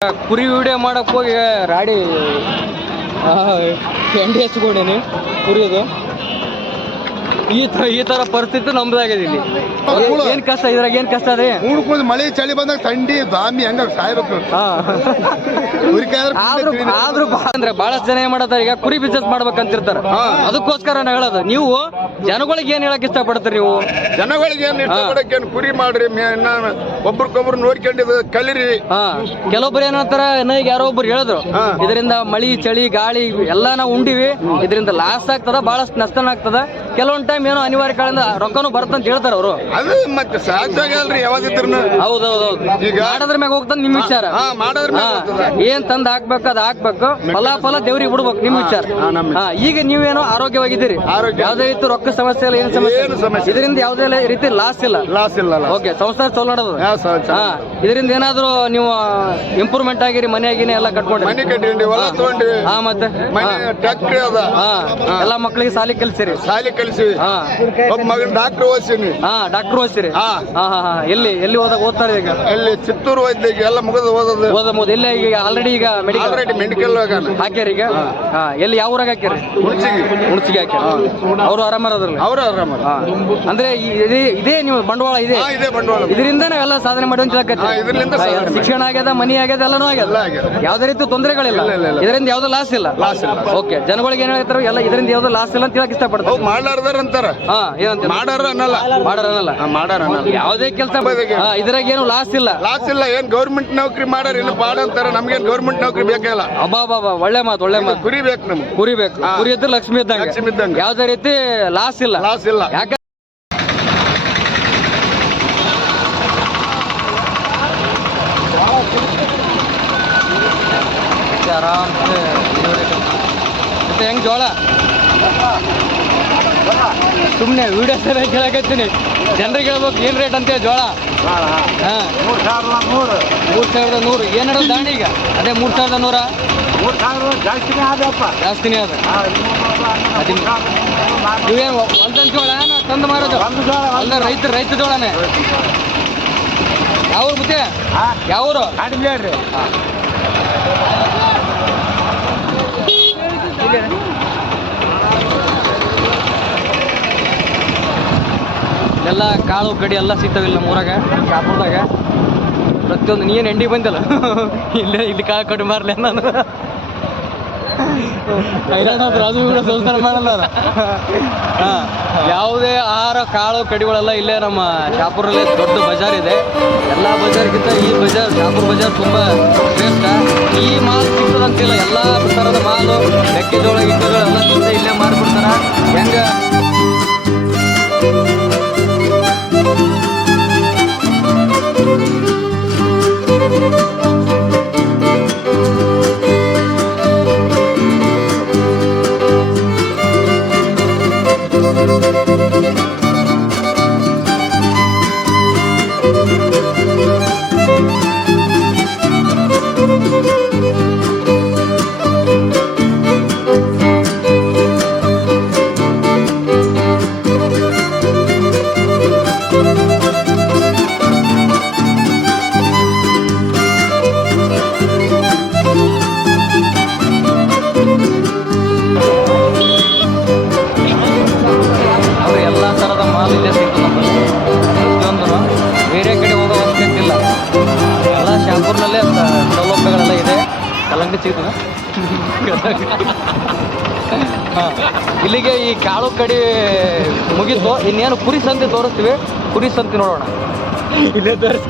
ಕುರಿ ವಿಡಿಯೋ ಮಾಡಕ್ ಹೋಗಿ ರಾಡಿ ಎಂಡಿ ಹಚ್ಕೊಂಡೇನಿ ಕುರಿಯೋದು ಈ ತರ ಈ ತರ ಪರಿಸ್ಥಿತಿ ನಮ್ದಾಗಿದೆ ಇಲ್ಲಿ. ಏನ್- ಏನ್ ಕಷ್ಟ ಇದ್ರಾಗ ಏನ್ ಕಷ್ಟ ಅದೇ? ಮೂಡ್ಕೊಂಡು ಮಳೆ ಚಳಿ ಬಂದಾಗ ಥಂಡಿ ಬಾಮಿ ಹಂಗ ಸಾಯ್ಬೇಕು ಹಾ. ಆದರೂ ಆದ್ರೂ ಆದ್ರೂ ಬಾ- ಅಂದ್ರೆ ಬಹಳಷ್ಟು ಜನ ಏನ್ ಮಾಡತ್ತಾರ? ಈಗ ಕುರಿ ಬಿಸ್ನೆಸ್ ಮಾಡ್ಬೇಕಂತಿರ್ತಾರ. ಅದಕ್ಕೋಸ್ಕರ ನಾನು ಹೇಳೋದು ನೀವು ಜನಗಳಿಗೆ ಏನ್ ಹೇಳಕ್ ಇಷ್ಟಪಡ್ತೀರಿ ನೀವು? ಜನಗಳಿಗೆ ಏನ್ ಇಷ್ಟಪಡಕ್ಕೆ ಏನ್ ಕುರಿ ಮಾಡ್ರಿ ಒಬ್ರಿಗೊಬ್ರು ನೋಡ್ಕೊಂಡಿದ್ದು ಕಲಿರಿ. ಹಾ. ಕೆಲವೊಬ್ರು ಏನಂತಾರ ಇನ್ನ ಈಗ ಯಾರೋ ಒಬ್ರು ಹೇಳಿದ್ರು ಹಾ. ಇದರಿಂದ ಮಳಿ ಚಳಿ ಗಾಳಿ ಎಲ್ಲಾನ ನಾವು ಉಂಡಿವಿ. ಇದರಿಂದ ಲಾಸ್ ಆಗ್ತದ ಬಹಳಷ್ಟು ನಷ್ಟನ ಆಗ್ತದ. ಕೆಲವೊಂದ್ ಟೈಮ್ ಏನೋ ಅನಿವಾರ್ಯ ಕಾರಣದಿಂದ ರೊಕ್ಕನು ಅಂತ ಹೇಳ್ತಾರ ಅವರು. ಅದು ಮತ್ತೆ ಸಹಜ ಅಲ್ರಿ ಯಾವ್ದಿದ್ರು ಹೌದೌದೌದು. ಈಗ- ಮಾಡೋದ್ರ ಮ್ಯಾಗ ಹೋಗ್ತದ ನಿಮ್ ವಿಚಾರ. ಹಾ ಮಾಡೋದ್ರ ಹೋಗ್ತದ. ಏನ್ ತಂದ್ ಹಾಕ್ಬೇಕು ಅದ್ ಹಾಕ್ಬೇಕು. ಫಲ ಫಲ ದೇವ್ರಿಗೆ ಬಿಡ್ಬೇಕು ನಿಮ್ ವಿಚಾರ. ಹಾ, ನಮ್ಮ ಹಾ, ಈಗ ನೀವೇನೋ ಆರೋಗ್ಯವಾಗಿದ್ದೀರಿ. ಆರೋಗ್ಯ. ಯಾವ್ದೇ ರೀತಿ ರೊಕ್ಕ ಸಮಸ್ಯೆ ಇಲ್ಲ ಏನ್ ಸಮಸ್ಯೆ ಏನು ಇಲ್ಲ. ಇದರಿಂದ ಯಾವ್ದೇ ರೀತಿ ಲಾಸ್ ಇಲ್ಲ. ಲಾಸ್ ಇಲ್ಲ ಓಕೆ ಸಂಸಾರ ಚಲೋ ನಡೋದು ಇದರಿಂದ ಏನಾದ್ರು ನೀವು ಇಂಪ್ರೂವ್ಮೆಂಟ್ ಆಗಿರಿ ಮನೆ ಆಗಿನಿ ಎಲ್ಲ ಕಟ್ಕೊಂಡ್ರಿ. ಹೊಲ ಹಾ. ಮತ್ತೆ? ಮನೆ ಟ್ಯಾಕ್ಟ್ರಿ ಅದ. ಹಾ ಎಲ್ಲಾ ಮಕ್ಳಿಗೆ ಸಾಲಿ ಕಲ್ಸಿರಿ. ಸಾಲಿ ಹಾ. ಒಬ್ಬ ಮಗನ್ ಡಾಕ್ಟರ್ ಓದಿಸಿನಿ. ಹಾ ಡಾಕ್ಟರ್ ಓದಿಸಿರಿ? ಹಾ. ಹಾ ಹಾ ಎಲ್ಲಿ ಎಲ್ಲಿ ಓದ ಓದ್ತಾರೆ ಈಗ? ಎಲ್ಲಿ ಚಿತ್ತೂರು ವೈದ್ಯಗೆ ಎಲ್ಲ ಮುಗಿದು ಓದೋದು ಓದಬಹುದು ಎಲ್ಲ ಈಗ ಆಲ್ರೆಡಿ ಈಗ ಮೆಡಿಕಲ್ ಆಲ್ರೆಡಿ ಮೆಡಿಕಲ್ ಹಾಕ್ಯಾರ. ಈಗ? ಹಾ. ಎಲ್ಲಿ ಯಾವ ಊರಾಗ ಹಾಕ್ಯಾರಿ? ಹುಣಸಿಗೆ. ಹುಣಸಿಗೆ ಹಾಕ್ಯಾರ. ಅವರು ಆರಾಮರದ್ರಲ್ಲ ಅವರು ಆರಾಮ ಅಂದ್ರೆ ಇದೇ ನೀವು ಬಂಡವಾಳ ಇದೆ? ಬಂಡವಾಳ. ಇದರಿಂದ ನಾವೆಲ್ಲ ಸಾಧನೆ ಮಾಡಿ ಅಂತ ಹೇಳಕತ್ತೀವಿ. ಇದರಿಂದ ಶಿಕ್ಷಣ ಆಗ್ಯದ ಮನಿ ಆಗ್ಯದ ಎಲ್ಲನೂ ಆಗ್ಯದ. ಯಾವ್ದೇ ರೀತಿ ತೊಂದರೆಗಳಿಲ್ಲ. ಇಲ್ಲ, ಇಲ್ಲ, ಇಲ್ಲ. ಇದರಿಂದ ಯಾವ್ದು ಲಾಸ್ ಇಲ್ಲ. ಲಾಸ್ ಇಲ್ಲ. ಓಕೆ ಜನಗಳಿಗೆ ಏನ್ ಹೇಳ್ತಾರೆ ಎಲ್ಲ ಇದರಿಂದ ಯಾವ್ದು ಲಾಸ್ ಇಲ್ಲ ಅಂತ ಹೇಳಕ್ ಇಷ್ಟಪಡ್ತಾರೆ. ಮಾಡ್ಲಾರ್ದಾರ ಅಂತಾರ ಹಾ ಏನಂತ ಮಾಡಾರ ಅನ್ನಲ್ಲ ಮಾಡಾರನಲ್ಲ ಅನ್ನಲ್ಲ ಮಾಡಾರ ಅನ್ನಲ್ಲ ಯಾವುದೇ ಕೆಲಸ ಹಾ ಇದ್ರಾಗ ಏನು ಲಾಸ್ ಇಲ್ಲ. ಲಾಸ್ ಇಲ್ಲ ಏನ್ ಗೌರ್ಮೆಂಟ್ ನೌಕರಿ ಮಾಡಾರ ಇಲ್ಲ ಬಾಡ ಅಂತಾರ ನಮ್ಗೇನ್ ಗೌರ್ಮೆಂಟ್ ನೌಕರಿ ಬೇಕಲ್ಲ ಅಬ್ಬಾ ಬಾಬಾ ಒಳ್ಳೆ ಮಾತು ಒಳ್ಳೆ ಮಾತು. ಕುರಿ ಬೇಕು ನಮ್ಗೆ. ಕುರಿ ಬೇಕು ಕುರಿ ಇದ್ರೆ ಲಕ್ಷ್ಮಿ ಇದ್ದಂಗೆ. ಲಕ್ಷ್ಮಿ ಇದ್ದಂಗೆ. ಯಾವ್ದೇ ರೀತಿ ಲಾಸ್ ಇಲ್ಲ. ಲಾಸ್ ಇಲ್ಲ. ಯಾಕೆ ಆರಾಮ್ ಮತ್ತೆ ಹೆಂಗ್ ಜೋಳ? ಸುಮ್ಮನೆ ವಿಡಿಯೋ ಸರ ಕೇಳಕತ್ತೀನಿ. ಜನರಿಗೆ ಹೇಳ್ಬೇಕು ಏನ್ ರೇಟ್ ಅಂತೇಳಿ ಜೋಳ ಹಾ. ಮೂರ್ ಸಾವಿರದ ನೂರು. ಮೂರ್ ಸಾವಿರದ ನೂರು. ಏನ್ ಹೇಳೋದು ದಾಂಡಿ ಈಗ? ಅದೇ ಮೂರ್ ಸಾವಿರದ ನೂರ? ಮೂರ್ ಸಾವಿರ ಜಾಸ್ತಿನೇ ಆದಪ್ಪ ಜಾಸ್ತಿನೇ ಅದ ನೀವೇನು ಹೊಲ್ದನ್ ಜೋಳ ತಂದು ಮಾರೋದು? ಒಂದು ಜೋಳ ಅಲ್ಲ ರೈತ ರೈತ ಜೋಳನೇ ಯಾವ ಬುತ್ತೆ ಯಾವೂರು? ಕಡಿಮೆ ಹೇಳ್ರಿ. ಇಲ್ಲೆಲ್ಲ ಕಾಳು ಕಡಿ ಎಲ್ಲ ಸಿಗ್ತಾವಿಲ್ಲ ನಮ್ಮ ಊರಾಗ, ಶಾಪುರದಾಗ. ಪ್ರತಿಯೊಂದು ನೀನು ಎಂಡಿ ಬಂದಲ್ಲ ಇಲ್ಲೇ ಇಲ್ಲಿ ಕಾಳು ಕಡಿ ಮಾರಲಿ ನಾನು. ಅದು ಕೂಡ ಸಂಸ್ಕಾರ ಮಾಡಲ್ಲ ಹಾಂ, ಯಾವುದೇ ಆಹಾರ, ಕಾಳು, ಕಡಿಗಳೆಲ್ಲ ಇಲ್ಲೇ ನಮ್ಮ ಶಾಪುರಲ್ಲಿ ದೊಡ್ಡ ಬಜಾರ್ ಇದೆ. ಎಲ್ಲ ಬಜಾರ್ಗಿಂತ ಈ ಬಜಾರ್, ಶಾಪುರ್ ಬಜಾರ್ ತುಂಬಾ ಶ್ರೇಷ್ಠ. ಈ ಮಾಲ್ ಸಿಗ್ತದಂತಿಲ್ಲ, ಎಲ್ಲ ಥರದ ಮಾಲು, ಮೆಕ್ಕೆಜೋಳ ಇಟ್ಟುಗಳೆಲ್ಲ ಎಲ್ಲ ಇಲ್ಲೇ ಮಾರ್ಬಿಡ್ತಾರೆ. ಹೆಂಗ ಸಿಗ್ತದೆ ಹಾ. ಇಲ್ಲಿಗೆ ಈ ಕಾಳು ಕಡಿ ಮುಗಿತು ಇನ್ನೇನು ಕುರಿ ಸಂತೆ ತೋರಿಸ್ತೀವಿ. ಕುರಿ ಸಂತೆ ನೋಡೋಣ. ಇಲ್ಲೇ ತೋರಿಸ.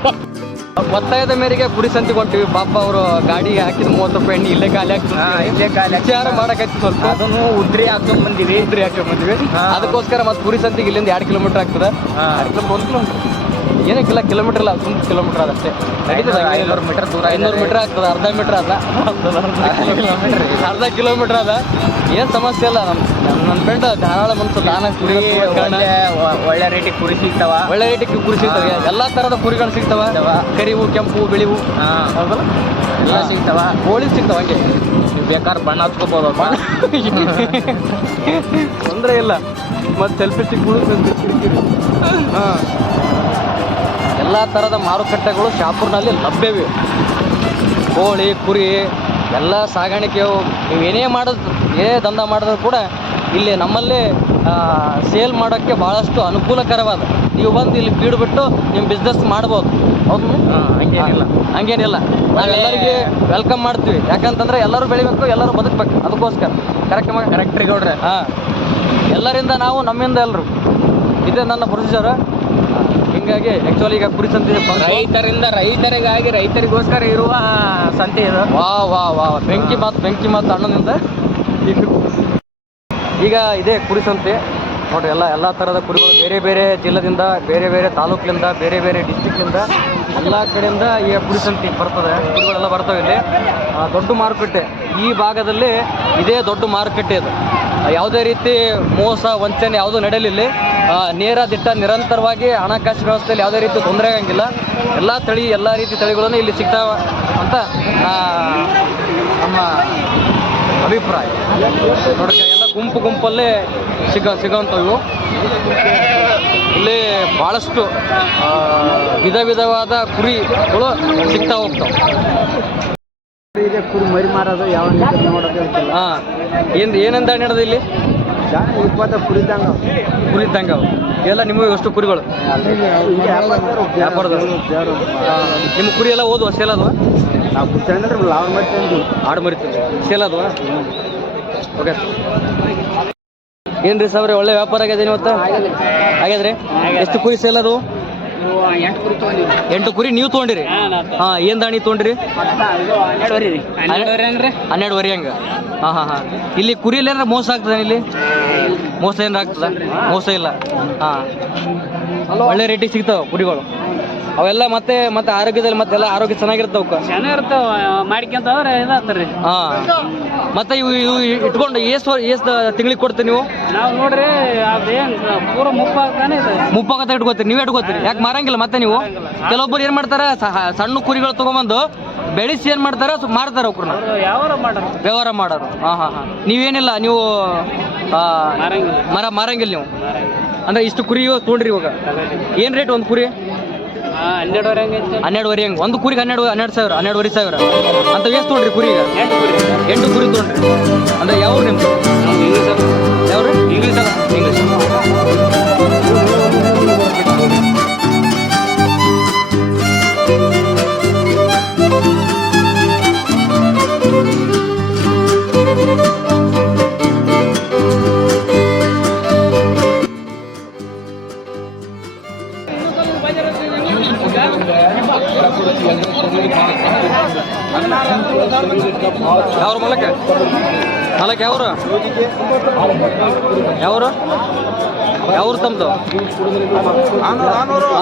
ಒತ್ತಾಯದ ಮೇರೆಗೆ ಕುರಿ ಸಂತೆ ಕೊಟ್ಟಿವಿ ಪಾಪ ಅವರು ಗಾಡಿಗೆ ಹಾಕಿದ ಮೂವತ್ತು ರೂಪಾಯಿ ಎಣ್ಣೆ ಇಲ್ಲೇ ಖಾಲಿ ಹಾಕಿ ಇಲ್ಲೇ ಖಾಲಿ ಆಗ್ತದೆ. ವಿಚಾರ ಮಾಡಕೈತಿ ಸ್ವಲ್ಪ. ಅದನ್ನು ಉದ್ರಿ ಹಾಕೊಂಡ್ ಬಂದಿವಿ ಉದ್ರಿ ಹಾಕೊಂಡ್ ಬಂದಿವಿ ಅದಕ್ಕೋಸ್ಕರ ಮತ್ತೆ ಕುರಿ ಸಂತಿಗೆ ಇಲ್ಲಿಂದ ಎರಡು ಕಿಲೋಮೀಟರ್ ಆಗ್ತದೆ. ಹಾ. ಎರಡು ಕಿಲೋಮೀಟರ್ ಒಂದು ಕಿಲೋಮೀಟರ್. ಏನಕ್ಕಿಲ್ಲ ಕಿಲೋಮೀಟರ್ ಇಲ್ಲ ಸುಮ್ಮನೆ ಕಿಲೋಮೀಟರ್ ಅದಷ್ಟೇ ಐನೂರು- ಮೀಟರ್ ದೂರ. ಐನೂರು ಮೀಟರ್ ಆಗ್ತದೆ ಅರ್ಧ ಮೀಟರ್ ಅದ. ಅರ್ಧ ಕಿಲೋಮೀಟರ್ ಅದ. ಏನು ಸಮಸ್ಯೆ ಇಲ್ಲ ನಮ್ಮ ನನ್ನ ಫ್ರೆಂಡ್ ಧಾರಾಳ ಮನ್ಸು ನಾನು ಕುರಿ ಒಳ್ಳೆ ರೇಟಿಗೆ ಕುರಿ ಸಿಗ್ತಾವ. ಒಳ್ಳೆ ರೇಟಿಗೆ ಕುರಿ ಸಿಗ್ತವೆ. ಎಲ್ಲಾ ತರದ ಕುರಿಗಳು ಸಿಗ್ತಾವ. ಕರಿವು ಕೆಂಪು ಬಿಳಿವು. ಹೌದಲ್ಲ? ಎಲ್ಲ ಸಿಗ್ತಾವ. ಕೋಳಿ ಸಿಗ್ತಾವ ಹಂಗೆ. ಬೇಕಾದ್ರೆ ಬಣ್ಣ ಹಚ್ಕೋಬೋದಪ್ಪ ತೊಂದರೆ ಇಲ್ಲ. ಮತ್ತೆ ಸೆಲ್ಫಿ ಸ್ಟಿಕ್ ಹಾ. ಎಲ್ಲ ಥರದ ಮಾರುಕಟ್ಟೆಗಳು ಶಾಪುರ್ನಲ್ಲಿ ಲಭ್ಯವಿವೆ. ಕೋಳಿ ಕುರಿ ಎಲ್ಲ ಸಾಗಾಣಿಕೆ ನೀವು ಏನೇ ಮಾಡಿದ್ರು ಏನೇ ದಂಧ ಮಾಡಿದ್ರು ಕೂಡ ಇಲ್ಲಿ ನಮ್ಮಲ್ಲಿ ಸೇಲ್ ಮಾಡೋಕ್ಕೆ ಭಾಳಷ್ಟು ಅನುಕೂಲಕರವಾದ. ನೀವು ಬಂದು ಇಲ್ಲಿ ಬೀಡ್ಬಿಟ್ಟು ನಿಮ್ಮ ಬಿಸ್ನೆಸ್ ಮಾಡ್ಬೋದು. ಹೌದು ಹಂಗೇನಿಲ್ಲ. ಹಂಗೇನಿಲ್ಲ. ನಾವೆಲ್ಲರಿಗೆ ವೆಲ್ಕಮ್ ಮಾಡ್ತೀವಿ. ಯಾಕಂತಂದ್ರೆ ಎಲ್ಲರೂ ಬೆಳಿಬೇಕು ಎಲ್ಲರೂ ಬದುಕಬೇಕು. ಅದಕ್ಕೋಸ್ಕರ. ಕರೆಕ್ಟ್ ಮಾಡಿ ಕರೆಕ್ಟ್ರಿ ಗೌಡ್ರೆ. ಹಾಂ. ಎಲ್ಲರಿಂದ ನಾವು ನಮ್ಮಿಂದ ಎಲ್ಲರು ಇದೇ ನನ್ನ ಪ್ರೊಸೀಜರ್ ಹಿಂಗಾಗಿ ಆ್ಯಕ್ಚುಲಿ ಈಗ ಕುರಿ ಸಂತೆ ರೈತರಿಂದ ರೈತರಿಗಾಗಿ ರೈತರಿಗೋಸ್ಕರ ಇರುವ ಸಂತೆ ಇದು. ವಾ ವಾ ವಾ ಬೆಂಕಿ ಮಾತ್ ಬೆಂಕಿ ಮಾತು ಅಣ್ಣನಿಂದ. ಈಗ ಇದೇ ಕುರಿ ಸಂತೆ. ನೋಡ್ರಿ ಎಲ್ಲ ಎಲ್ಲ ಥರದ ಕುರಿಗಳು ಬೇರೆ ಬೇರೆ ಜಿಲ್ಲೆದಿಂದ ಬೇರೆ ಬೇರೆ ತಾಲೂಕಿನಿಂದ ಬೇರೆ ಬೇರೆ ಡಿಸ್ಟಿಕ್ನಿಂದ ಎಲ್ಲ ಕಡೆಯಿಂದ ಈ ಕುರಿ ಸಂತೆ ಬರ್ತದೆ. ಕುರಿಗಳೆಲ್ಲ ಬರ್ತವೆ ಇಲ್ಲಿ. ಆ, ದೊಡ್ಡ ಮಾರುಕಟ್ಟೆ. ಈ ಭಾಗದಲ್ಲಿ ಇದೇ ದೊಡ್ಡ ಮಾರುಕಟ್ಟೆ ಇದು ಆ, ಯಾವುದೇ ರೀತಿ ಮೋಸ, ವಂಚನೆ ಯಾವುದೂ ನಡೆಯಲಿಲ್ಲ. ನೇರ ದಿಟ್ಟ ನಿರಂತರವಾಗಿ ಹಣಕಾಸು ವ್ಯವಸ್ಥೆಯಲ್ಲಿ ಯಾವುದೇ ರೀತಿ ತೊಂದರೆ ಆಗಂಗಿಲ್ಲ. ಎಲ್ಲ ತಳಿ, ಎಲ್ಲ ರೀತಿ ತಳಿಗಳನ್ನು ಇಲ್ಲಿ ಸಿಗ್ತಾವ ಅಂತ ನಮ್ಮ ಅಭಿಪ್ರಾಯ. ನೋಡಕ್ಕೆ ಎಲ್ಲ ಗುಂಪು ಗುಂಪಲ್ಲೇ ಸಿಗ ಸಿಗೋಂಥವು. ಇಲ್ಲಿ ಭಾಳಷ್ಟು ವಿಧ ವಿಧವಾದ ಕುರಿಗಳು ಸಿಗ್ತಾ ಹೋಗ್ತಾವೆ. ಇದೆ ಕುರಿ ಮರಿ ಮಾರೋದು ಯಾವ ನೋಡೋದು ಹಾಂ ಏನು ಏನಂತ ನಡೆದ ಇಲ್ಲಿ? ಇಪ್ಪತ್ತ ಕುರಿದಂಗ ಕುರಿ ಇದ್ದಂಗೆ ಅವು ಎಲ್ಲ ನಿಮಗೆ ಎಷ್ಟು ಕುರಿಗಳು? ವ್ಯಾಪಾರದ ನಿಮ್ಮ ಕುರಿ ಎಲ್ಲ ಓದುವ ಸೇಲ್ ಅದು ನಾವು ಕುತ್ಕೊಂಡ್ರೆ ಲಾವ್ ಮಾಡ್ತೀವಿ ಆಡು ಮರಿತೀವಿ ಸೇಲ್ ಅದು ಓಕೆ ಏನ್ರಿ ಸಾವಿರ ಒಳ್ಳೆ ವ್ಯಾಪಾರ ಆಗ್ಯದ ಇವತ್ತು? ಆಗ್ಯದ್ರಿ ಎಷ್ಟು ಕುರಿ ಸೇಲ್ ಅದು ಎಂಟು ಕುರಿ ನೀವು ತೊಗೊಂಡಿರಿ? ಹಾಂ ಏನು ದಾಣಿ ತೊಗೊಂಡ್ರಿ? ಹನ್ನೆರಡು ವರಿ ಹಂಗ ಅಂದ್ರೆ? ಹನ್ನೆರಡುವರೆ ಹಂಗೆ. ಹಾಂ ಹಾಂ ಹಾಂ. ಇಲ್ಲಿ ಕುರಿಯಲ್ಲಿ ಏನಾರ ಮೋಸ ಆಗ್ತದೆ ಇಲ್ಲಿ? ಮೋಸ ಏನಾರ ಆಗ್ತದ? ಮೋಸ ಇಲ್ಲ. ಹಾಂ. ಒಳ್ಳೆ ರೇಟಿಗೆ ಸಿಗ್ತಾವೆ ಕುರಿಗಳು. ಅವೆಲ್ಲ ಮತ್ತೆ ಮತ್ತೆ ಆರೋಗ್ಯದಲ್ಲಿ ಮತ್ತೆಲ್ಲ ಆರೋಗ್ಯ ಚೆನ್ನಾಗಿರ್ತಾವ ಚೆನ್ನಾಗಿರ್ತಾವ ಮಾಡ್ಕೊಂತ ಇದಾಗ್ತಾರ್ರಿ ಹಾಂ. ಮತ್ತೆ ಇವು ಇವು ಇಟ್ಕೊಂಡು ಎಷ್ಟು ಎಷ್ಟು ತಿಂಗಳಿಗೆ ಕೊಡ್ತೀರಿ ನೀವು? ನಾವು ನೋಡ್ರಿ ಅದೇನ್ ಪೂರ ಮುಪ್ಪಾಗ್ತಾನೆ ಇದೆ. ಮುಪ್ಪಾಗತ್ತ ಇಟ್ಕೋತೀರಿ ನೀವೇ ಇಟ್ಕೋತೀರಿ? ಯಾಕೆ ಮಾರಂಗಿಲ್ಲ ಮತ್ತೆ ನೀವು? ಕೆಲವೊಬ್ಬರು ಏನು ಮಾಡ್ತಾರೆ ಸಣ್ಣ ಕುರಿಗಳು ತಗೊಂಬಂದು ಬೆಳೆಸಿ ಏನು ಮಾಡ್ತಾರೆ ಸು- ಮಾರ್ತಾರೆ ಅವ್ರನ್ನ. ಅವ್ರು ಯಾವಾರ ಮಾಡೋರು. ವ್ಯವಹಾರ ಮಾಡೋರು. ಹಾ ಹಾ ಹಾಂ. ನೀವೇನಿಲ್ಲ ನೀವು ಆ, ಮಾರಂಗಿಲ್ಲ. ಮರ ಮಾರಂಗಿಲ್ಲ ನೀವು? ಅಂದ್ರೆ ಇಷ್ಟು ಕುರಿ ತೊಗೊಂಡ್ರಿ ಇವಾಗ? ಏನು ರೇಟ್ ಒಂದು ಕುರಿ? ಹನ್ನೆರಡುವರೆ ಹೆಂಗ್ ಹನ್ನೆರಡುವರೆ ಹೆಂಗೆ? ಒಂದು ಕುರಿಗೆ ಹನ್ನೆರಡು ಹನ್ನೆರಡು ಸಾವಿರ ಹನ್ನೆರಡುವರೆ ಸಾವಿರ. ಅಂತ ಎಷ್ಟು ತೊಗೊಂಡ್ರಿ ಕುರಿ. ಈಗ ಎಂಟು ಕುರಿ ತೊಗೊಂಡ್ರಿ. ಅಂದ್ರೆ ಯಾವ ನಿಮ್ದು? ಇಂಗ್ಲೀಷ್ ಯಾವ್ರಿ? ಇಂಗ್ಲೀಷ್ ಅಲ್ಲ. ಇಂಗ್ಲೀಷ್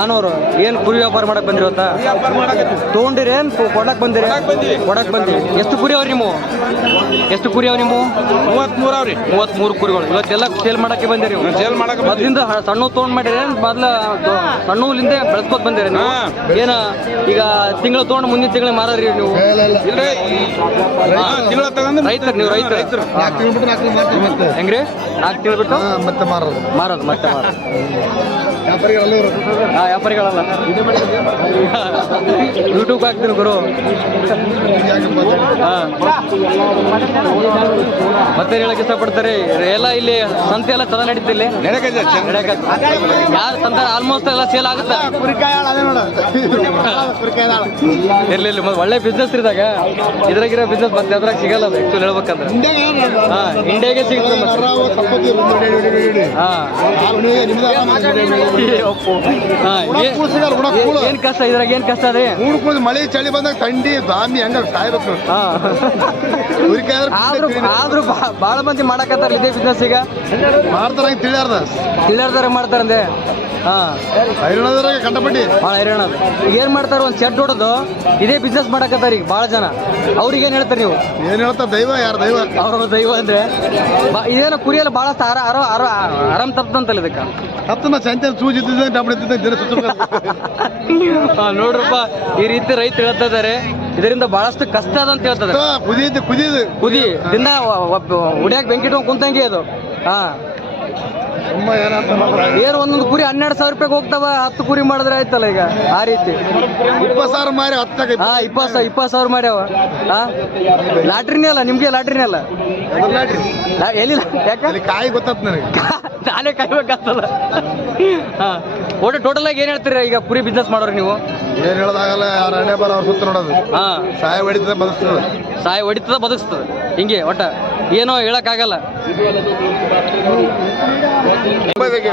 ಆನೂರು. ಏನು ಕುರಿ ವ್ಯಾಪಾರ ಮಾಡಕ್ ಬಂದಿರಿ ಇವತ್ತ ತೊಗೊಂಡಿರಿ ಏನು? ಕೊಡಕ್ ಬಂದಿರಿ? ಕೊಡಕ್ ಬಂದಿರಿ. ಎಷ್ಟು ಕುರಿ ಅವ್ರಿ ನೀವು ಎಷ್ಟು ಕುರಿ ಅವ್ ನೀವು ಮೂವತ್ಮೂರು ಅವ್ರಿ. ಮೂವತ್ಮೂರು ಕುರಿಗಳು. ಇವತ್ತೆಲ್ಲ ಸೇಲ್ ಮಾಡಕ್ಕೆ ಬಂದಿರಿ ಸೇಲ್ ಮಾಡಕ್ ಮೊದ್ಲಿಂದ ಸಣ್ಣ ತೊಗೊಂಡ್ ಮಾಡಿರಿ ಮೊದ್ಲ ಸಣ್ಣಲಿಂದ ಬೆಳೆಸ್ಕೊತ ಬಂದಿರಿ ನೀವು? ಏನ ಈಗ ತಿಂಗಳ ತೊಗೊಂಡು ಮುಂದಿನ ತಿಂಗಳ ಮಾರಾರಿ ನೀವು ರೈತರು ನೀವು ರೈತರು. ಹೆಂಗ್ರಿ? ನಾಲ್ಕು ತಿಂಗಳು ಬಿಟ್ಟು? ಮತ್ತೆ ಮಾರೋದು. ಮಾರೋದು ಮತ್ತೆ ಮಾರೋದು. yeah ಹಾ ವ್ಯಾಪಾರಿಗಳಲ್ಲ. ಯೂಟ್ಯೂಬ್ ಹಾಕ್ತೀನಿ ಗುರು. ಹಾ. ಮತ್ತೆ ಹೇಳಕ್ ಇಷ್ಟಪಡ್ತಾರೆ? ಎಲ್ಲ ಇಲ್ಲಿ ಸಂತೆ ಎಲ್ಲ ಚೆನ್ನಾಗಿ ನಡೀತಿ ಇಲ್ಲಿ? ಯಾರು ಸಂತೆ ಆಲ್ಮೋಸ್ಟ್ ಎಲ್ಲ ಸೇಲ್ ಆಗುತ್ತೆ? ಇರ್ಲಿ ಮತ್ತೆ ಒಳ್ಳೆ ಬಿಸ್ನೆಸ್ ಇದ್ದಾಗ ಇದ್ರಾಗಿರೋ ಬಿಸ್ನೆಸ್ ಮತ್ತೆ ಅದ್ರಾಗ ಸಿಗಲ್ಲ ಅದು ಆಕ್ಚುಲಿ ಹೇಳ್ಬೇಕಂದ್ರೆ. ಹಾ ಇಂಡಿಯಾಗೆ ಸಿಗುತ್ತೆ ಹಾ. ಏನ್- ಕಷ್ಟ ಇದ್ರಾಗ ಏನ್ ಕಷ್ಟ ರೀ ಮೂಡ್ಕೊಂಡು ಮಳೆ ಚಳಿ ಬಂದಾಗ ಥಂಡಿ ಬಾಮಿ ಹಂಗ ಸಾಯ್ಬೇಕು ಆದ್ರೂ ಆದ್ರೂ ಬಾ- ಬಾಳ ಮಂದಿ ಮಾಡಕತ್ತಾರ ಇದೇ ಬಿಸ್ನೆಸ್ ಈಗ. ಮಾಡ್ತಾರ ತಿಳಿಯಾರ್ದ. ತಿಳಿಯಾರ್ದಾರ ಮಾಡ್ತಾರಂದೆ. ಹಾ. ಹೈರಾಣದ್ರಾಗ ಕಂಡಪಟ್ಟಿ ಭಾಳ ಹೈರಾಣ ಅದು ಈಗ ಏನ್ ಮಾಡ್ತಾರ ಒಂದ್ ಶೆಟ್ ಹೊಡೆದು ಇದೇ ಬಿಸ್ನೆಸ್ ಮಾಡಕತ್ತಾರ ಈಗ ಭಾಳ ಜನ. ಅವ್ರಿಗೆ ಏನ್ ಹೇಳ್ತಾರೆ ನೀವು? ಏನ್ ಹೇಳ್ತಾರ ದೈವ ಯಾರ ದೈವ? ಅವ್ರ ದೈವ ಅಂದ್ರೆ ಇದೇನೋ ಕುರಿಯಲ್ಲ ಬಹಳ ಆರ ಆರ ಆರ ಆರಾಮ್ ತಪ್ಪಂತಲ್ಲ ಇದಕ್ಕ? ಸಂತೆ ಸೂಜಿ ದಿನ ಸುತ್ತ ನೋಡ್ರಪ್ಪ ಈ ರೀತಿ ರೈತರು ಹೇಳ್ತಾ ಇದಾರೆ. ಇದರಿಂದ ಬಹಳಷ್ಟು ಕಷ್ಟ ಅದ ಅಂತ ಹೇಳ್ತಾರೆ ಕುದಿ ಕುದಿ ಕುದಿ ದಿನ ಉಡಿಯಾಕ ಬೆಂಕಿ ಇಟ್ಕೊಂಡು ಕುಂತಂಗೆ ಅದು. ಹಾ. ಏನು ಒಂದೊಂದು ಕುರಿ ಹನ್ನೆರಡು ಸಾವಿರ ರೂಪಾಯಿಗೆ ಹೋಗ್ತಾವ ಹತ್ತು ಕುರಿ ಮಾಡಿದ್ರೆ ಆಯ್ತಲ್ಲ ಈಗ? ಆ ರೀತಿ. ಇಪ್ಪತ್ತು ಸಾವಿರ ಮಾರಿ ಹತ್ತಾಗ ಹಾ ಇಪ್ಪತ್ತು ಸಾವಿರ ಇಪ್ಪತ್ತು ಸಾವಿರ ಮಾಡ್ಯಾವ ಹಾ? ಲಾಟ್ರಿನೇ ಅಲ್ಲ ನಿಮ್ಗೆ ಲಾಟ್ರಿನೇ ಅಲ್ಲ? ಎಲ್ಲಿ ಯಾಕ? ಕಾಯಿ ಗೊತ್ತಾತ್ ನನಗೆ. ನಾನೇ ಕಾಯ್ಬೇಕಾಗ್ತದ ಹಾ. ಒಟ್ಟು ಟೋಟಲ್ ಆಗಿ ಏನ್ ಹೇಳ್ತೀರಾ ಈಗ ಕುರಿ ಬಿಸ್ನೆಸ್ ಮಾಡೋರು ನೀವು? ಏನ್ ಹೇಳೋದಾಗಲ್ಲ ಯಾರ ಹಣೆ ಬರ ಅವ್ರ ಸುತ್ತ ನೋಡೋದು. ಹಾ. ಸಾಯ ಹೊಡಿತದ ಬದಸ್ತದ ಸಾಯ ಹೊಡಿತದ ಬದುಕ್ಸ್ತದ? ಹಿಂಗೆ ಒಟ್ಟ. ಏನೋ ಹೇಳಕ್ಕಾಗಲ್ಲ.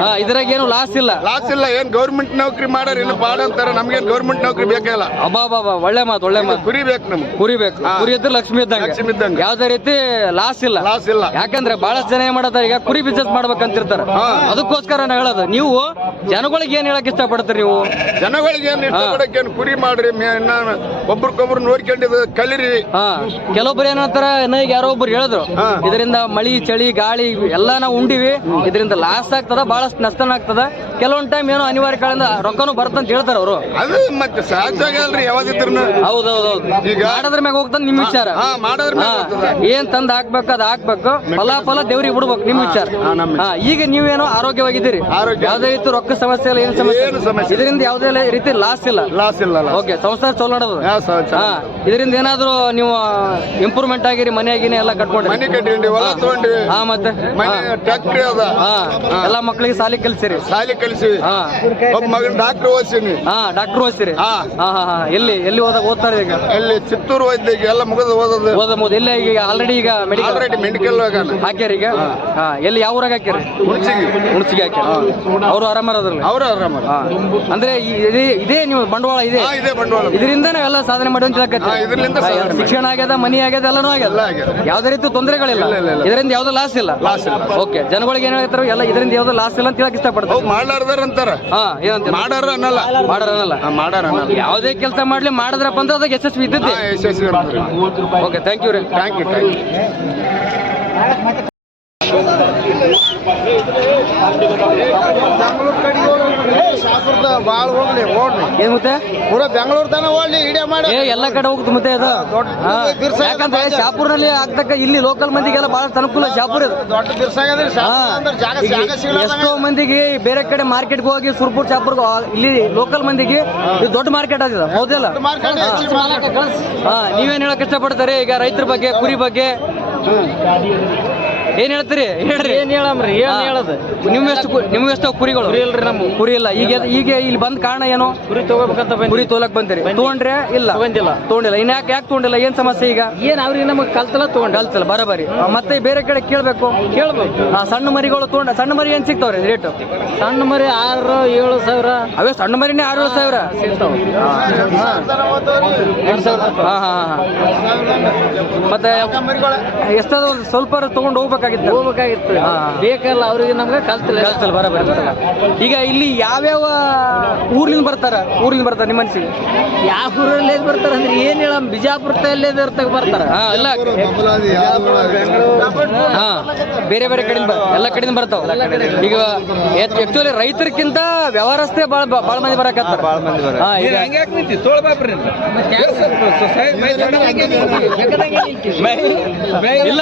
ಹಾ ಇದ್ರಾಗ ಏನು ಲಾಸ್ ಇಲ್ಲ. ಲಾಸ್ ಇಲ್ಲ ಏನ್ ಗೌರ್ಮೆಂಟ್ ನೌಕರಿ ಮಾಡೋರು ಇಲ್ಲ ಪಾಡ ಅಂತಾರೆ ನಮ್ಗೇನ್ ಗೌರ್ಮೆಂಟ್ ನೌಕರಿ ಬೇಕಲ್ಲ ಅಬ್ಬಾ ಬಾಬಾ ಒಳ್ಳೆ ಮಾತು ಒಳ್ಳೆ ಮಾತು. ಕುರಿ ಬೇಕು ನಮ್ಗೆ. ಕುರಿ ಬೇಕು. ಹಾ. ಕುರಿ ಇದ್ರೆ ಲಕ್ಷ್ಮಿ ಇದ್ದಂಗೆ. ಲಕ್ಷ್ಮಿ ಇದ್ದಂಗೆ. ಯಾವ್ದೇ ರೀತಿ ಲಾಸ್ ಇಲ್ಲ. ಲಾಸ್ ಇಲ್ಲ. ಯಾಕಂದ್ರೆ ಬಹಳಷ್ಟು ಜನ ಏನ್ ಮಾಡತ್ತಾರೆ ಈಗ ಕುರಿ ಬಿಸ್ನೆಸ್ ಮಾಡ್ಬೇಕಂತಿರ್ತಾರ. ಹಾ. ಅದಕ್ಕೋಸ್ಕರ ನಾ ಹೇಳೋದು. ನೀವು ಜನಗಳಿಗೆ ಏನ್ ಹೇಳಕ್ ಇಷ್ಟಪಡ್ತೀರಿ ನೀವು? ಜನಗಳಿಗೆ ಏನ್ ಇಷ್ಟಪಡಕ್ಕೆ ಏನ್ ಕುರಿ ಮಾಡ್ರಿ ಮೇ- ಇನ್ನ ಒಬ್ರಿಗೊಬ್ರು ನೋಡ್ಕೊಂಡಿದ್ ಕಲಿರಿ. ಹಾ ಕೆಲವೊಬ್ರು ಏನಂತಾರ ತರ ಈಗ ಯಾರೋ ಒಬ್ರು ಹೇಳಿದ್ರು. ಇದರಿಂದ ಮಳಿ ಚಳಿ ಗಾಳಿ ಎಲ್ಲ ನಾವು ಉಂಡಿವಿ. ಇದರಿಂದ ಲಾಸ್ ಆಗ್ತದ ಬಹಳಷ್ಟು ನಷ್ಟನ ಆಗ್ತದ. ಕೆಲವೊಂದ್ ಟೈಮ್ ಏನೋ ಅನಿವಾರ್ಯ ಕಾಲದಿಂದ ರೊಕ್ಕನು ಬರ್ತಂತ ಹೇಳ್ತಾರ ಅವರು. ಅದು ಮತ್ತೆ ಅಲ್ರಿ ಯಾವ್ದಿದ್ರು ಹೌದೌದೌದು. ಈಗ- ಮಾಡೋದ್ರ ಮ್ಯಾಗ ಹೋಗ್ತಾನೆ ನಿಮ್ ವಿಚಾರ. ಹಾ ಮಾಡೋದ್ರ ಹೋಗ್ತದ. ಏನ್ ತಂದ್ ಹಾಕ್ಬೇಕು ಅದ್ ಹಾಕ್ಬೇಕು ಫಲ ಫಲ ದೇವ್ರಿಗೆ ಬಿಡ್ಬೇಕು ನಿಮ್ ವಿಚಾರ. ಹಾ, ನಮ್ಮ ಹಾ, ಈಗ ನೀವೇನೋ ಆರೋಗ್ಯವಾಗಿದ್ದೀರಿ? ಆರೋಗ್ಯ. ಯಾವ್ದೇ ರೀತಿ ರೊಕ್ಕ ಸಮಸ್ಯೆ ಇಲ್ಲ ಏನು ಸಮಸ್ಯೆ ಏನು ಸಮಸ್ಯೆ ಇದರಿಂದ ಯಾವ್ದೇ ರೀತಿ ಲಾಸ್ ಇಲ್ಲ. ಲಾಸ್ ಇಲ್ಲ. ಓಕೆ ಸಂಸಾರ ಚಲೋ ನಡೆದ ಹಾ, ಸ- ಸ- ಹಾ ಇದರಿಂದ ಏನಾದ್ರು ನೀವು ಇಂಪ್ರೂವ್ಮೆಂಟ್ ಆಗಿರಿ ಮನೆ ಆಗಿನೇ ಎಲ್ಲ ಕಟ್ಕೊಂಡ್ರಿ? ಮನೆ ಹೊಲ ತಗೊಂಡ್ವಿ. ಹಾ ಮತ್ತೆ? ಮನೆ ಟ್ಯಾಕ್ಟ್ರಿ ಅದ. ಹಾ ಎಲ್ಲಾ ಮಕ್ಳಿಗೆ ಸಾಲಿ ಕಲ್ಸಿರಿ. ಸಾಲಿ ಕಲ್ಸಿ ಹಾ. ಒಬ್ಬ ಮಗನ್ ಡಾಕ್ಟರ್ ಓದಿಸಿನಿ. ಹಾ ಡಾಕ್ಟರ್ ಓದಿಸಿರಿ. ಹಾ. ಹಾ ಹಾ ಹಾ. ಎಲ್ಲಿ ಎಲ್ಲಿ ಓದಾಗ ಓದ್ತಾರೆ ಈಗ? ಎಲ್ಲಿ ಚಿತ್ತೂರು ಓದಿದ್ದೆ ಈಗ ಎಲ್ಲ ಮುಗಿದು ಓದೋದು ಓದಬಹುದು ಎಲ್ಲ ಈಗ ಆಲ್ರೆಡಿ ಈಗ ಮೆಡಿಕಲ್ ಆಲ್ರೆಡಿ ಮೆಡಿಕಲ್ ಹಾಕ್ಯಾರ ಈಗ ಹಾ. ಎಲ್ಲಿ ಯಾವ ಊರಾಗ ಹಾಕ್ಯಾರಿ? ಹುಣಸಿಗೆ ಹುಣಸಿಗೆ ಹಾಕ್ಯಾರ. ಅವರು ಆರಾಮರದ್ರಲ್ಲ ಅವ್ರ ಆರಾಮ ಅಂದ್ರೆ ಇದೇ ಇದೇ ನೀವು ಬಂಡವಾಳ ಇದೆ? ಹಾ ಇದೆ ಬಂಡವಾಳ. ಇದರಿಂದ ನಾವೆಲ್ಲ ಸಾಧನೆ ಮಾಡಿ ಅಂತ ಹೇಳಕತ್ತೀರಿ. ಹಾ, ಇದರಿಂದ ಹಾ, ಶಿಕ್ಷಣ ಆಗ್ಯದ ಮನಿ ಆಗ್ಯದ ಎಲ್ಲನೂ ಆಗ್ಯದ? ಎಲ್ಲ ಆಗ್ಯದ. ಯಾವ್ದೇ ರೀತಿ ತೊಂದರೆಗಳಿಲ್ಲ? ಇಲ್ಲ, ಇಲ್ಲ, ಇಲ್ಲ. ಇದರಿಂದ ಯಾವ್ದು ಲಾಸ್ ಇಲ್ಲ? ಲಾಸ್ ಇಲ್ಲ. ಓಕೆ ಜನಗಳಿಗೆ ಏನ್ ಹೇಳ್ತಾರೋ? ಎಲ್ಲ ಇದರಿಂದ ಯಾವ್ದು ಲಾಸ್ ಇಲ್ಲ ಅಂತ ಹೇಳಕ್ ಇಷ್ಟಪಡ್ತಾರೆ. ಅವು ಮಾಡ್ಲಾರ್ದಾರ ಅಂತಾರ. ಹಾ ಏನಂತ ಮಾಡಾರ ಅನ್ನಲ್ಲ. ಮಾಡಾರ ಅನ್ನಲ್ಲ. ಮಾಡಾರ ಅನ್ನಲ್ಲ. ಯಾವುದೇ ಕೆಲಸ ಮಾಡ್ಲಿ ಮಾಡಿದ್ರಪ್ಪ ಅಂದ್ರೆ ಅದಕ್ಕೆ ಯಶಸ್ವಿ ಇದ್ದದ್ದೇ. ಹಾ ಯಶಸ್ವಿ ಇರ್ತದೆ ಓಕೆ ಥ್ಯಾಂಕ್ ಯು ರೀ. ಥ್ಯಾಂಕ್ ಯು ಥ್ಯಾಂಕ್ ಯು ಭಾಳ ಹೋಗ್ಲಿ ಓಡ್ಲಿ. ಏನ್ ಮತ್ತೆ? ಪೂರ ಬೆಂಗಳೂರು ತನ ಓಡ್ಲಿ ಇಡೇ ಮಾಡಿ. ಏ ಎಲ್ಲ ಕಡೆ ಹೋಗುತ್ತೆ ಮತ್ತೆ ಅದು. ಹಾ. ಯಾಕಂದ್ರೆ ಶಾಪುರ್ನಲ್ಲಿ ಆಗ್ತಕ್ಕ ಇಲ್ಲಿ ಲೋಕಲ್ ಮಂದಿಗೆಲ್ಲ ಬಹಳ ಅನುಕೂಲ ಶಾಪುರ್ ಇದು. ದೊಡ್ಡ ಬಿರ್ಸಾಗದ್ರಿ ಹಾ. ಈಗ ಎಷ್ಟೋ ಮಂದಿಗೆ ಬೇರೆ ಕಡೆ ಮಾರ್ಕೆಟ್ಗೆ ಹೋಗಿ ಸುರ್ಪುರ್ ಶಾಪುರ್ ಇಲ್ಲಿ ಲೋಕಲ್ ಮಂದಿಗೆ ಇದು ದೊಡ್ಡ ಮಾರ್ಕೆಟ್ ಆಗಿದೆ ಹೌದಿಲ್ಲ ಹಾ. ನೀವೇನ್ ಹೇಳಕ್ ಇಷ್ಟಪಡ್ತಾರೆ? ಈಗ ರೈತರ ಬಗ್ಗೆ ಕುರಿ ಬಗ್ಗೆ? ಏನ್ ಹೇಳ್ತೀರಿ? ಹೇಳ್ರಿ. ಏನ್ ಹೇಳಮ್ರಿ? ಏನ್ ಹೇಳೋದು? ನಿಮ್ ಎಷ್ಟು ನಿಮ್ಗೆ ಎಷ್ಟು ಕುರಿಗಳು. ಕುರಿ ಇಲ್ರಿ ನಮ್ಮ ಕುರಿ ಇಲ್ಲ. ಈಗ ಈಗ ಇಲ್ಲಿ ಬಂದ ಕಾರಣ ಏನು? ಕುರಿ ತಗೋಬೇಕಂತ ಕುರಿ ತೋಲಕ್ ಬಂದಿರಿ. ತಗೊಂಡ್ರೆ ಇಲ್ಲ. ಬಂದಿಲ್ಲ ತಗೊಂಡಿಲ್ಲ. ಇನ್ ಯಾಕೆ ಯಾಕೆ ತಗೊಂಡಿಲ್ಲ? ಏನ್ ಸಮಸ್ಯೆ ಈಗ? ಏನ್ ಅವ್ರಿಗೆ ನಮಗೆ ಕಲ್ತಲ್ಲ ತಗೊಂಡ್ ಕಲ್ತಲ್ಲ. ಬರಬರಿ. ಮತ್ತೆ ಬೇರೆ ಕಡೆ ಕೇಳ್ಬೇಕು? ಕೇಳ್ಬೇಕು. ಆ ಸಣ್ಣ ಮರಿಗಳು ತಗೊಂಡ ಸಣ್ಣ ಮರಿ ಏನ್ ಸಿಗ್ತಾವ್ರಿ ರೇಟ್? ಸಣ್ಣ ಮರಿ ಆರು ಏಳು ಸಾವಿರ. ಅವೇ ಸಣ್ಣ ಮರಿನೇ ಆರು ಏಳು ಸಾವಿರ? ಹಾ. ಹಾ ಹಾ ಮತ್ತೆ ಎಷ್ಟಾದ್ರು ಒಂದ್ ಸ್ವಲ್ಪ ತಗೊಂಡು ಹೋಗ್ಬೇಕಾಗಿತ್ತು ಹೋಗ್ಬೇಕಾಗಿತ್ತು ಬೇಕಲ್ಲ ಅವ್ರಿಗೆ ನಮ್ಗೆ ಕಲ್ತಿಲ್ಲ ಕಲ್ತಲ್ಲ ಬರಬರಿ ಈಗ ಇಲ್ಲಿ ಯಾವ್ಯಾವ ಊರ್ಲಿಂದ ಬರ್ತಾರ ಊರ್ಲಿಂದ ಬರ್ತಾರ ನಿಮ್ಮ ಮನ್ಸಿಗೆ ಯಾವ ಊರಲ್ಲಿ ಬರ್ತಾರ ಅಂದ್ರೆ ಏನ್ ಹೇಳ ಬಿಜಾಪುರದಲ್ಲೇ ಇರ್ತಾಗ ಬರ್ತಾರ ಹಾ ಎಲ್ಲ ಹಾ ಬೇರೆ ಬೇರೆ ಕಡೆಯಿಂದ ಬರ್- ಎಲ್ಲ ಕಡೆಯಿಂದ ಬರ್ತಾವ ಈಗ ಆಕ್ಚುಲಿ ರೈತರಿಗಿಂತ ವ್ಯವಹಾರಸ್ಥೆ ಬಹಳ ಬಹಳ ಮಂದಿ ಬರಕತ್ತಾರ ಹಾ ಈಗ ಇಲ್ಲ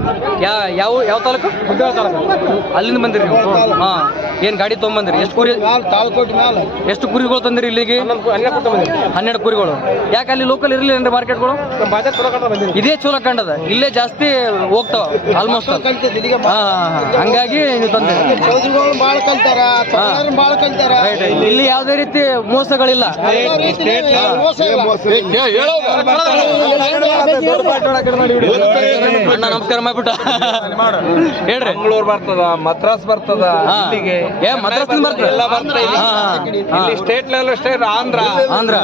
ಯಾವ ಯಾವ ತಾಲೂಕು? ಅಲ್ಲಿಂದ ಬಂದಿರಿ ನೀವು? ಹಾ ಏನ್ ಗಾಡಿ ತೊಗೊಂಬಂದಿರಿ? ಎಷ್ಟು ಕುರಿ ಎಷ್ಟು ಕುರಿಗಳು ತಂದಿರಿ ಇಲ್ಲಿಗೆ? ಹನ್ನೆರಡು ಕುರಿಗಳು. ಯಾಕೆ ಅಲ್ಲಿ ಲೋಕಲ್ ಇರಲಿಲ್ಲ ಅಂದ್ರೆ ಮಾರ್ಕೆಟ್ಗಳು? ಇದೇ ಚಲೋ ಕಂಡದ ಇಲ್ಲೇ ಜಾಸ್ತಿ ಹೋಗ್ತಾವ ಆಲ್ಮೋಸ್ಟ್ ಹಾ. ಹಂಗಾಗಿ ನೀವು ತಂದಿರಿ. ಇಲ್ಲಿ ಯಾವುದೇ ರೀತಿ ಮೋಸಗಳಿಲ್ಲ. ಅಣ್ಣ ನಮಸ್ಕಾರ ಮಾಡ್ಬಿಟ್ಟ ಹೇಳ್ರಿ. ಬೆಂಗಳೂರು ಬರ್ತದ ಮದ್ರಾಸ್ ಬರ್ತದ ಇಲ್ಲಿಗೆ. ಏ, ಮದ್ರಾಸ್ ಬರ್ತದ? ಎಲ್ಲ ಬರ್ತದೆ. ಇಲ್ಲಿ state level state Andhra. Andhra.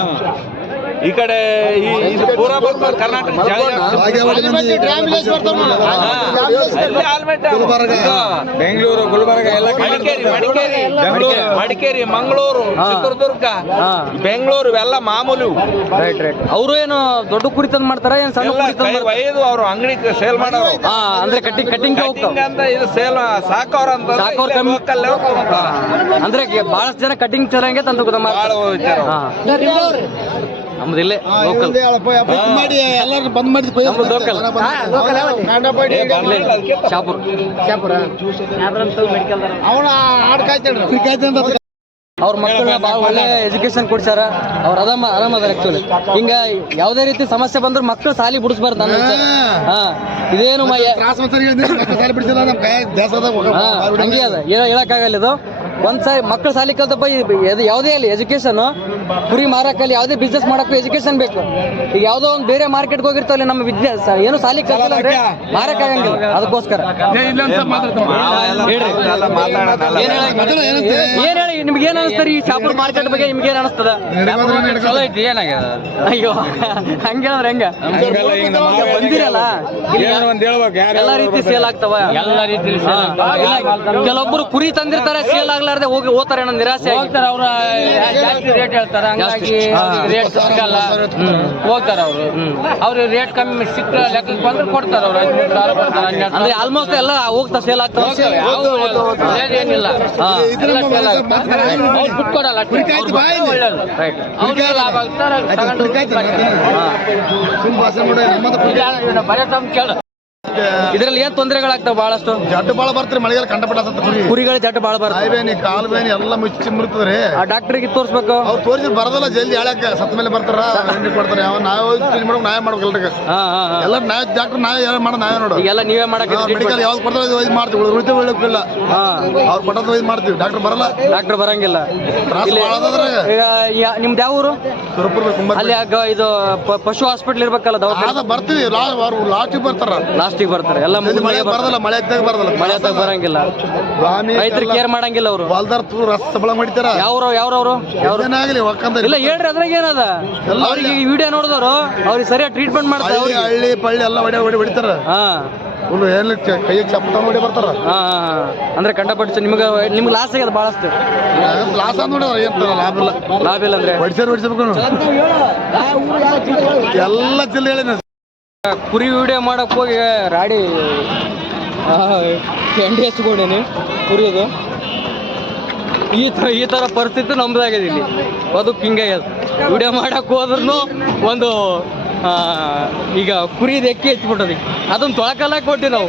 ಈ ಕಡೆ ಈ- ಇದು ಪೂರ ಬರ್ತದೆ ಕರ್ನಾಟಕ ಬೆಂಗಳೂರು ಗುಲ್ಬರ್ಗ ಎಲ್ಲ ಮಡಿಕೇರಿ. ಮಡಿಕೇರಿ ಬೆಂಗಳೂರು ಮಡಿಕೇರಿ ಮಂಗಳೂರು. ಚಿತ್ರದುರ್ಗ ಬೆಂಗಳೂರು ಇವೆಲ್ಲ ಮಾಮೂಲಿ. ರೈಟ್ ರೈಟ್ ಅವರು ಏನು ದೊಡ್ಡ ಕುರಿ ತಂದು ಮಾಡ್ತಾರ? ಏನ್ ಸಣ್ಣ ಒಯ್ದು ಅವ್ರು ಅಂಗಡಿ ಸೇಲ್ ಮಾಡೋರು. ಅಂದ್ರೆ ಕಟ್ಟಿಂಗ್ ಕಟ್ಟಿಂಗ್ ಅಂತ ಇದು ಸೇಲ್ ಸಾಕವ್ರ ಅಂತ ಸಾಕೋರ್ ಕಮ್ಮಿ- ಲೋಕಲ್ ಅಂದ್ರೆ ಬಹಳಷ್ಟು ಜನ ಕಟಿಂಗ್ ಚರಂಗೆ ತಂದು ನಮ್ದು ಇಲ್ಲೇ ಲೋಕಲ್ ಮಾಡಿ ಎಲ್ಲರೂ ಬಂದ್ ಮಾಡಿ ನಮ್ದು ಲೋಕಲ್ ಶಾಪುರ್. ಅವನ ಆಡ್ ಕಾಯ್ತಾಳ್ರಿ ಕಾಯ್ತಾನ ಅವ್ರ ಮಕ್ಕಳನ್ನ ಭಾಳ ಒಳ್ಳೆ ಎಜುಕೇಶನ್ ಕೊಡ್ಸಾರ ಅವ್ರ ಅದಮ್ಮ ಆರಾಮ ಅದಾರ ಆಕ್ಚುಲಿ ಹಿಂಗ ಯಾವ್ದೇ ರೀತಿ ಸಮಸ್ಯೆ ಬಂದ್ರು ಮಕ್ಕಳು ಸಾಲಿ ಬಿಡಿಸ್ಬಾರ್ದು ಅನ್ನೋ ಹಾ. ಇದೇನು ಹಂಗೆ ಅದ. ಹೇಳಕ್ ಹೇಳಕ್ಕಾಗಲ್ಲ ಇದು. ಒಂದ್ ಸಾರಿ ಮಕ್ಕಳು ಸಾಲಿ ಕಲ್ತಪ್ಪ ಇದು ಯಾವುದೇ ಅಲ್ಲಿ ಎಜುಕೇಶನ್ ಕುರಿ ಮಾರಕ್ಕಲ್ಲಿ ಯಾವುದೇ ಬಿಸ್ನೆಸ್ ಮಾಡಕ್ಕೂ ಎಜುಕೇಶನ್ ಬೇಕು. ಈಗ ಯಾವುದೋ ಒಂದು ಬೇರೆ ಮಾರ್ಕೆಟ್ ಹೋಗಿರ್ತಾವಲ್ಲ ನಮ್ಮ ವಿದ್ಯೆ ಸ- ಏನು ಸಾಲಿ ಕಲ್ತಿಲ್ಲ ಅಂದ್ರೆ ಮಾರಕ್ಕಾಗಂಗಿಲ್ಲ ಅದಕ್ಕೋಸ್ಕರ. ಹೇಳ್ರಿ. ಏನ್ ಹೇಳಿ ನಿಮ್ಗೆ ಏನ್ ಅನಿಸ್ತಾರೆ ಈ ಶಾಪುರ್ ಮಾರ್ಕೆಟ್ ಬಗ್ಗೆ ನಿಮ್ಗೆ ಏನ್ ಅನಿಸ್ತದ? ಚಲೋ ಐತಿ ಏನಾಗ್ಯದ? ಅಯ್ಯೋ ಹಂಗೆ? ಹೇಳಿದ್ರೆ ಹೆಂಗ ಬಂದಿರಲ್ಲ? ಎಲ್ಲ ರೀತಿ ಸೇಲ್ ಆಗ್ತಾವ? ಎಲ್ಲ ರೀತಿ ಕೆಲವೊಬ್ರು ಕುರಿ ತಂದಿರ್ತಾರೆ ಸೇಲ್ ಆಗ್ಲಾರ್ದೆ ಹೋಗಿ ಹೋಗ್ತಾರೆ ಅನ್ನೋ ನಿರಾಸೆ ಹೋಗ್ತಾರೆ ಅವ್ರ ಜಾಸ್ತಿ ರೇಟ್ ಹೇಳ್ತಾರೆ. ಹಂಗಾಗಿ ರೇಟ್ ಸಿಗಲ್ಲ ಹೋಗ್ತಾರೆ ಅವರು. ಅವ್ರು ರೇಟ್ ಕಮ್ಮಿ ಸಿಕ್ಕ ಲೆಕ್ಕಕ್ಕೆ ಬಂದ್ರೆ ಕೊಡ್ತಾರೆ ಅವ್ರು. ಹದಿಮೂರು ಸಾವಿರ ಕೊಡ್ತಾರೆ ಹನ್ನೆರಡು ಅಂದ್ರೆ ಆಲ್ಮೋಸ್ಟ್ ಎಲ್ಲ ಹೋಗ್ತಾ ಸೇಲ್ ಆಗ್ತಾವ ಏನಿಲ್ಲ. ಅವ್ರು ಬಿಟ್ಕೊಡಲ್ಲ ರೈಟ್ ಅವ್ರಿಗೆ ಲಾಭ ಆಗ್ತಾರೆ ತಗೊಂಡು ಕೇಳು. ಇದ್ರಲ್ಲಿ ಏನ್ ತೊಂದರೆಗಳಾಗ್ತಾವ ಬಹಳಷ್ಟು? ಜಡ್ಡು ಬಾಳ ಬರ್ತ್ರಿ ಮಳೆಗಾಲ ಕಂಡಪಟ್ಟ ಕುರಿ. ಕುರಿಗಳ ಜಟ್ಟ ಬಾಳ ಬರ್ತಾರೆ ಕಾಲು ಬೇನಿ ಎಲ್ಲ ಮುಚ್ಚಿ ಮುರ್ತದ್ರಿ ಆ ಡಾಕ್ಟರ್ಗೆ ತೋರ್ಸ್ಬೇಕು. ಅವ್ರು ತೋರಿಸಿ ಬರೋದಲ್ಲ ಜಲ್ದಿ ಹೇಳಕ್ ಸತ್ತ ಮೇಲೆ ಬರ್ತಾರ ಎಣ್ಣೆ ಕೊಡ್ತಾರೆ. ಅವ ನಾವೇ ಟ್ರೀಟ್ ಮಾಡ್ಬೇಕು ನಾವೇ ಮಾಡ್ಬೇಕು ಎಲ್ರಿಗ. ಎಲ್ಲ ನಾವೇ ಡಾಕ್ಟರ್ ನಾವೇ ಮಾಡೋದು ನಾವೇ ನೋಡು ಎಲ್ಲ ನೀವೇ ಮಾಡಕ್ ಮೆಡಿಕಲ್ ಯಾವ್ದು ಕೊಡ್ತಾರೆ ಇದು ಮಾಡ್ತೀವಿ. ಉಳಿತೇವೆ ಉಳಿಯೋಕ್ಕಿಲ್ಲ ಹಾ. ಅವ್ರು ಕೊಟ್ಟದ್ದು ಇದು ಮಾಡ್ತೀವಿ. ಡಾಕ್ಟರ್ ಬರಲ್ಲ. ಡಾಕ್ಟರ್ ಬರಂಗಿಲ್ಲ. ಈಗ ನಿಮ್ದು ಯಾವ ಊರು? ಸುರಪುರ ಕುಂಬಾರ ಅಲ್ಲಿ ಆಗ ಇದು ಪಶು ಹಾಸ್ಪಿಟಲ್ ಇರ್ಬೇಕಲ್ಲ ಬರ್ತೀವಿ. ಲಾ ಬರ್ತಾರ. ಲಾಸ್ಟಿಗೆ ಬರ್ತಾರ ಲಾಸ್ಟಿಗೆ ಬರ್ತಾರೆ. ಎಲ್ಲ ಮಳೆ ಬರಲ್ಲ ಬರದಲ್ಲ ಮಳೆ ಇದ್ದಾಗ ಬರದಲ್ಲ ಮಳೆ ಹತ್ತಾಗ ಬರಂಗಿಲ್ಲ. ರೈತರು ಕೇರ್ ಮಾಡಂಗಿಲ್ಲ ಅವರು. ಹೊಲ್ದಾರ್ ತೂ ರಸ ಸಬಳ ಮಾಡಿತಾರ ಯಾವ್ರು ಯಾವ್ರವ್ರು? ಯಾವ್ರು? ಏನಾಗಲಿ ಒಕ್ಕಂದ ಇಲ್ಲ ಹೇಳ್ರಿ ಅದ್ರಾಗ ಏನದ? ಎಲ್ಲ ಅವ್ರಿಗೆ ಈ ವಿಡಿಯೋ ನೋಡಿದವರು ಅವ್ರಿಗೆ ಸರಿಯಾಗಿ ಟ್ರೀಟ್ಮೆಂಟ್ ಮಾಡ್ತಾರೆ ಹಳ್ಳಿ ಅವ್ರಿಗೆ. ಹಳ್ಳಿ ಪಳ್ಳಿ ಎಲ್ಲ ಹೊಡೆ ಹೊಡಿ ಹೊಡಿತಾರ. ಹಾ. ಏನ್ ಕೈಗೆ ಚಪ್ಪ ಹೊಡಿ ಬರ್ತಾರ. ಹಾ. ಅಂದ್ರೆ ಕಂಡಪಟ್ಟು ನಿಮ್ಗೆ ನಿಮ್ಗೆ ಲಾಸ್ ಆಗ್ಯದ ಬಹಳಷ್ಟು? ಲಾಸ್ ಅಂದ್ ನೋಡ್ರಿ ಏನ್ ಲಾಭ ಇಲ್ಲ. ಲಾಭ ಇಲ್ಲ ಅಂದ್ರೆ? ಹೊಡಿಸ್ಯಾರ ಹೊಡಿಸ್ಬೇಕು ಎಲ್ಲ ಜಿಲ್ಲೆ ಕುರಿ ವಿಡಿಯೋ ಮಾಡಕ್ ಹೋಗಿ ರಾಡಿ ಎಂಡಿ ಹಚ್ಕೊಂಡೇನಿ ಕುರಿಯೋದು ಈ ಥರ ಈ ಥರ ಪರಿಸ್ಥಿತಿ ನಮ್ದಾಗಿದೆ ಇಲ್ಲಿ. ಅದು ಹಿಂಗಾಗ್ಯದ ವಿಡಿಯೋ ಮಾಡಕ್ ಹೋದ್ರೂ ಒಂದು ಈಗ ಕುರಿದು ಎಕ್ಕಿ ಹಚ್ಬಿಟ್ಟದಿ ಅದನ್ನ ತೊಳಕಲ್ಲ ಕೊಟ್ಟಿ ನಾವು.